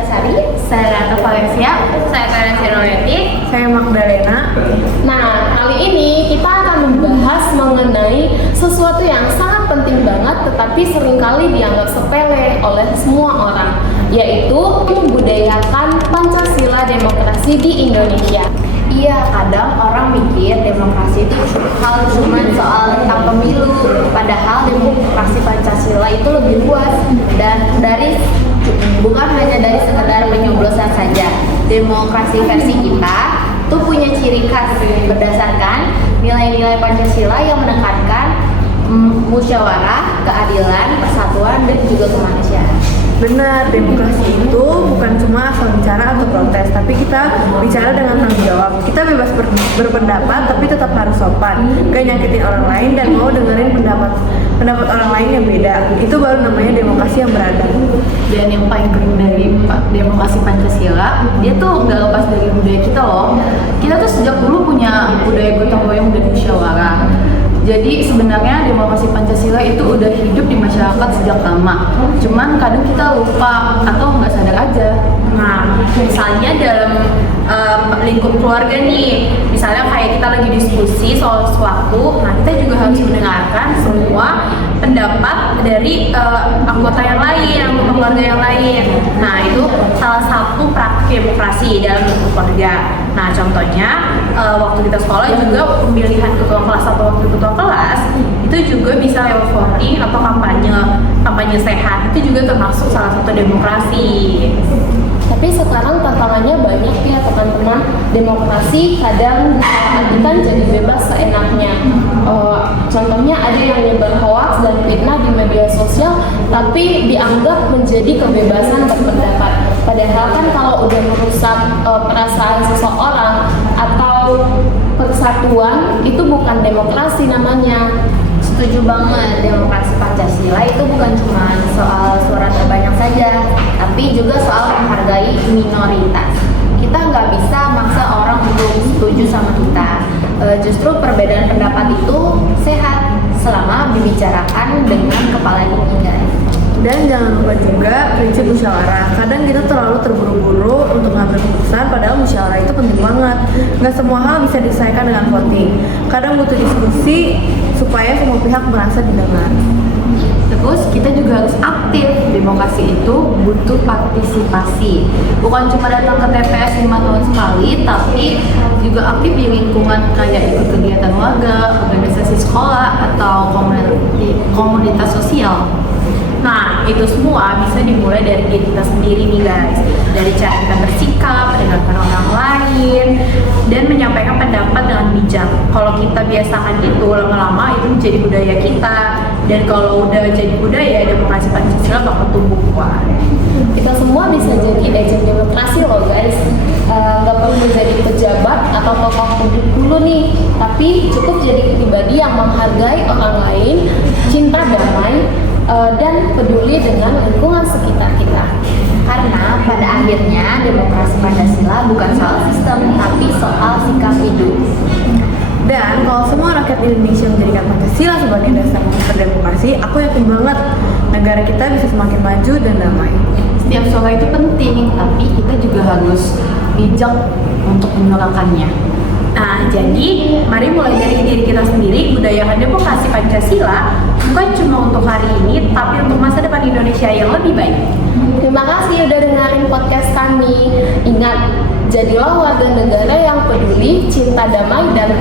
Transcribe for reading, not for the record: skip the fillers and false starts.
Sari. Saya Rata Valencia. Saya Karensi Royati. Saya Magdalena. Nah, kali ini kita akan membahas mengenai sesuatu yang sangat penting banget tetapi seringkali dianggap sepele oleh semua orang, yaitu membudayakan Pancasila demokrasi di Indonesia. Iya, kadang orang mikir demokrasi itu cuma soal tentang pemilu, padahal demokrasi Pancasila itu lebih luas dan bukan hanya dari sekedar penyoblosan saja. Demokrasi versi kita tuh punya ciri khas berdasarkan nilai-nilai Pancasila yang menekankan musyawarah, keadilan, persatuan, dan juga kemanusiaan. Benar, demokrasi itu bukan cuma asal bicara atau protes, tapi kita bicara dengan tanggung jawab. Kita bebas berpendapat, tapi tetap harus sopan, gak nyakitin orang lain dan mau dengerin pendapat orang lain yang beda. Itu baru namanya demokrasi yang beradab. Dan yang paling keren dari demokrasi Pancasila, dia tuh nggak lepas dari budaya kita loh. Kita tuh sejak dulu punya budaya gotong royong dan musyawarah. Jadi sebenarnya demokrasi Pancasila itu udah hidup di masyarakat sejak lama. Cuman kadang kita lupa atau nggak sadar aja. Nah, misalnya dalam lingkup keluarga nih, misalnya kayak kita lagi diskusi soal sesuatu, nah kita juga harus mendengarkan semua pendapat dari anggota yang lain, anggota keluarga yang lain. Nah, itu salah satu praktik demokrasi dalam lingkup keluarga. Nah, contohnya waktu kita sekolah juga pemilihan ketua kelas atau wakil ketua kelas itu juga bisa lewat voting atau kampanye sehat. Itu juga termasuk salah satu demokrasi. Tapi sekarang tantangannya banyak ya teman-teman. Demokrasi kadang diartikan jadi bebas seenaknya. Contohnya ada yang nyebar hoax dan fitnah di media sosial, tapi dianggap menjadi kebebasan berpendapat. Padahal kan kalau udah merusak perasaan seseorang atau persatuan, itu bukan demokrasi namanya. Setuju banget, demokrasi Pancasila itu bukan cuma soal suara terbanyak saja, tapi juga soal menghargai minoritas. Kita nggak bisa maksa orang untuk setuju sama kita. Justru perbedaan pendapat itu sehat selama dibicarakan dengan kepala dingin, guys. Dan jangan lupa juga prinsip musyawarah. Kadang kita terlalu terburu-buru untuk ngambil keputusan, padahal musyawarah itu penting banget. Nggak semua hal bisa diselesaikan dengan voting. Kadang butuh diskusi supaya semua pihak merasa didengar. Terus kita juga harus aktif. Demokrasi itu butuh partisipasi. Bukan cuma datang ke TPS 5 tahun sekali, tapi juga aktif di lingkungan kayak ikut kegiatan warga, organisasi sekolah, atau komunitas sosial. Nah, itu semua bisa dimulai dari diri kita sendiri nih guys. Dari cara kita bersikap, mendengarkan orang lain, dan menyampaikan pendapat dengan bijak. Kalau kita biasakan itu lama-lama itu menjadi budaya kita. Dan kalau udah jadi budaya, demokrasi Pancasila bakal tumbuh kuat. Kita semua bisa jadi agent demokrasi loh guys. Gak perlu jadi pejabat atau tokoh publik dulu nih, tapi cukup jadi pribadi yang menghargai orang lain, cinta damai, dan peduli dengan lingkungan sekitar kita. Karena pada akhirnya demokrasi Pancasila bukan soal sistem, tapi soal sikap hidup. Dan kalau semua rakyat Indonesia menjadikan Pancasila sebagai dasar berdemokrasi, aku yakin banget negara kita bisa semakin maju dan damai. Setiap suara itu penting, tapi kita juga harus bijak untuk menyuarakannya. Nah, jadi mari mulai dari diri kita sendiri, budayakan demokrasi Pancasila bukan cuma untuk hari ini, tapi untuk masa depan Indonesia yang lebih baik. Terima kasih udah dengerin podcast kami. Ingat, jadilah warga negara yang peduli, cinta damai, dan